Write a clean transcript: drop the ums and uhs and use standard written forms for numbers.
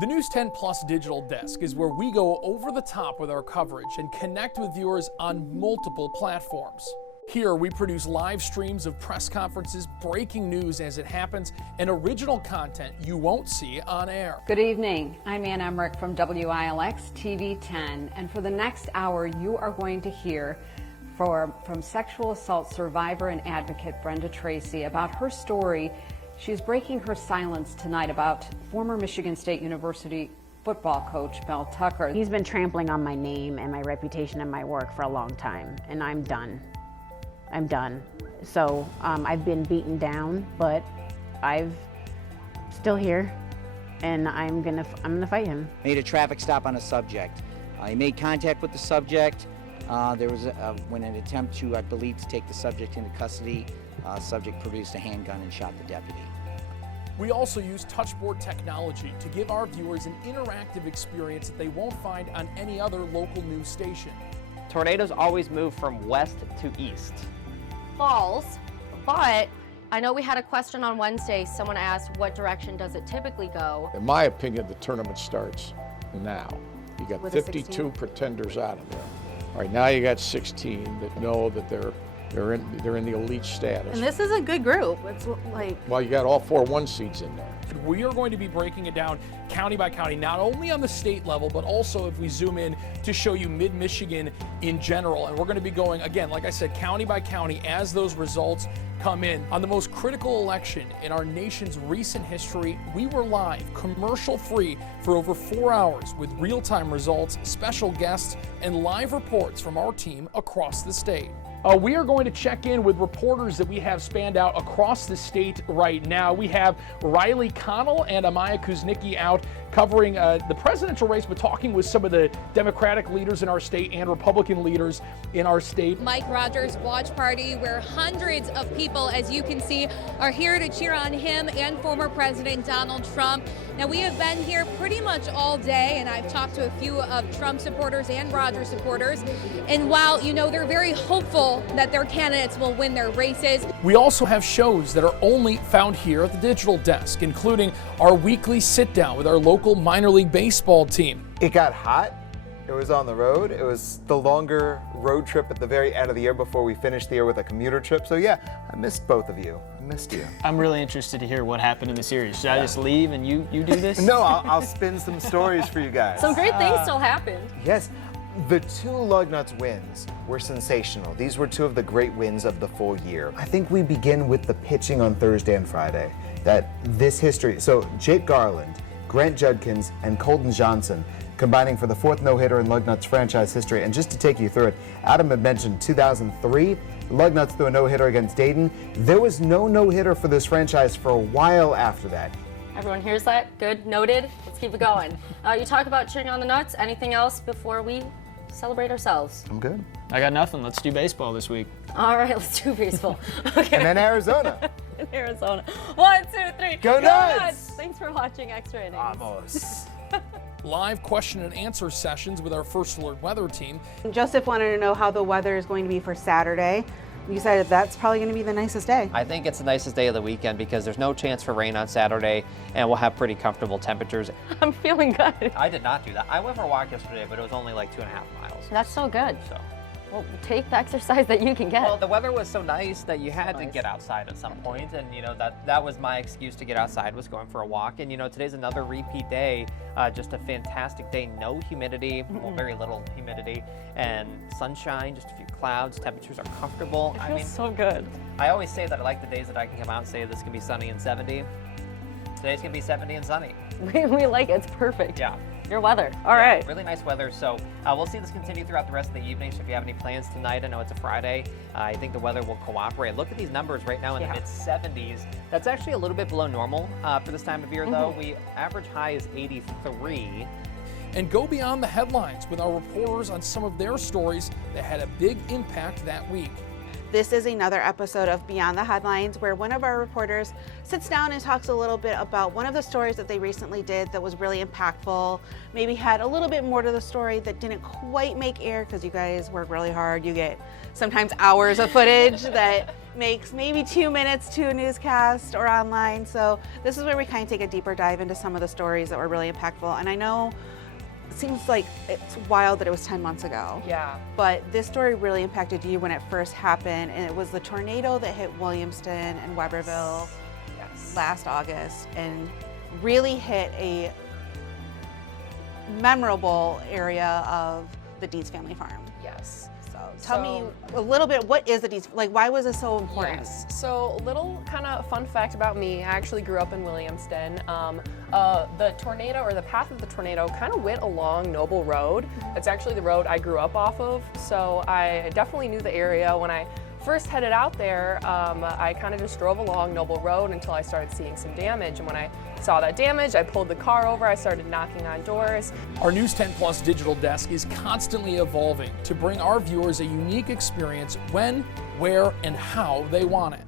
The News 10 Plus digital desk is where we go over the top with our coverage and connect with viewers on multiple platforms. Here we produce live streams of press conferences, breaking news as it happens, and original content you won't see on air. Good evening. I'm Ann Emmerich from WILX TV 10, and for the next hour you are going to hear from sexual assault survivor and advocate Brenda Tracy about her story. She's breaking her silence tonight about former Michigan State University football coach Mel Tucker. He's been trampling on my name and my reputation and my work for a long time, and I'm done. I'm done. So I've been beaten down, but I'm still here, and I'm gonna fight him. Made a traffic stop on a subject. He made contact with the subject. There was when an attempt to, I believe, to take the subject into custody. Subject produced a handgun and shot the deputy. We also use touchboard technology to give our viewers an interactive experience that they won't find on any other local news station. Tornadoes always move from west to east. Falls, but I know we had a question on Wednesday. Someone asked, what direction does it typically go? In my opinion, the tournament starts now. You got With 52 pretenders out of there. All right, now you got 16 that know that they're in the elite status. And this is a good group. It's like, well, you got all 4 1 seeds in there. We are going to be breaking it down county by county, not only on the state level, but also if we zoom in to show you mid-Michigan in general. And we're going to be going, again, like I said, county by county as those results come in. On the most critical election in our nation's recent history, we were live, commercial-free, for over 4 hours with real-time results, special guests, and live reports from our team across the state. We are going to check in with reporters that we have spanned out across the state right now. We have Riley Connell and Amaya Kuznicki out covering the presidential race, but talking with some of the Democratic leaders in our state and Republican leaders in our state. Mike Rogers' watch party, where hundreds of people, as you can see, are here to cheer on him and former President Donald Trump. Now, we have been here pretty much all day, and I've talked to a few of Trump supporters and Rogers supporters. And while, you know, they're very hopeful that their candidates will win their races. We also have shows that are only found here at the digital desk, including our weekly sit down with our local minor league baseball team. It got hot. It was on the road. It was the longer road trip at the very end of the year before we finished the year with a commuter trip. So yeah, I missed both of you. I missed you. I'm really interested to hear what happened in the series. Should I just leave and you do this? No, I'll spin some stories for you guys. Some great things still happened. Yes. The 2 Lugnuts wins were sensational. These were 2 of the great wins of the full year. I think we begin with the pitching on Thursday and Friday. That this history, so Jake Garland, Grant Judkins, and Colton Johnson combining for the 4th no-hitter in Lugnuts franchise history. And just to take you through it, Adam had mentioned 2003, Lugnuts threw a no-hitter against Dayton. There was no no-hitter for this franchise for a while after that. Everyone hears that? Good, noted. Let's keep it going. You talk about cheering on the Nuts. Anything else before we celebrate ourselves? I'm good. I got nothing. Let's do baseball this week. All right, let's do baseball. Okay. And then Arizona. In Arizona. 1, 2, 3. Go Nuts! Thanks for watching Extra Innings. Vamos. Live question and answer sessions with our First Alert weather team. Joseph wanted to know how the weather is going to be for Saturday. We decided that's probably going to be the nicest day. I think it's the nicest day of the weekend because there's no chance for rain on Saturday, and we'll have pretty comfortable temperatures. I'm feeling good. I did not do that. I went for a walk yesterday, but it was only like 2.5 miles. That's so good. So. Well, take the exercise that you can get. Well, the weather was so nice that you had to get outside at some point, and you know that was my excuse to get outside, was going for a walk. And you know, today's another repeat day, just a fantastic day. No humidity, well, very little humidity, and sunshine, just a few clouds. Temperatures are comfortable. It feels so good. I always say that I like the days that I can come out and say this can be sunny and 70. Today's gonna be 70 and sunny. We like it. It's perfect. Yeah. Your weather. All right. Really nice weather. So we'll see this continue throughout the rest of the evening. So if you have any plans tonight, I know it's a Friday. I think the weather will cooperate. Look at these numbers right now in the mid-70s. That's actually a little bit below normal for this time of year, though. We average high is 83. And go beyond the headlines with our reporters on some of their stories that had a big impact that week. This is another episode of Beyond the Headlines, where one of our reporters sits down and talks a little bit about one of the stories that they recently did that was really impactful, maybe had a little bit more to the story that didn't quite make air because you guys work really hard. You get sometimes hours of footage that makes maybe 2 minutes to a newscast or online. So this is where we kind of take a deeper dive into some of the stories that were really impactful. And I know it seems like it's wild that it was 10 months ago. Yeah. But this story really impacted you when it first happened, and it was the tornado that hit Williamston and Weberville last August and really hit a memorable area of the Deeds family farm. Yes. So tell me a little bit, what is the Deeds, like why was this so important? Yes. So a little kind of fun fact about me, I actually grew up in Williamston. The tornado, or the path of the tornado, kind of went along Noble Road. It's actually the road I grew up off of, so I definitely knew the area. When I first headed out there, I kind of just drove along Noble Road until I started seeing some damage, and when I saw that damage, I pulled the car over, I started knocking on doors. Our News 10 Plus digital desk is constantly evolving to bring our viewers a unique experience when, where, and how they want it.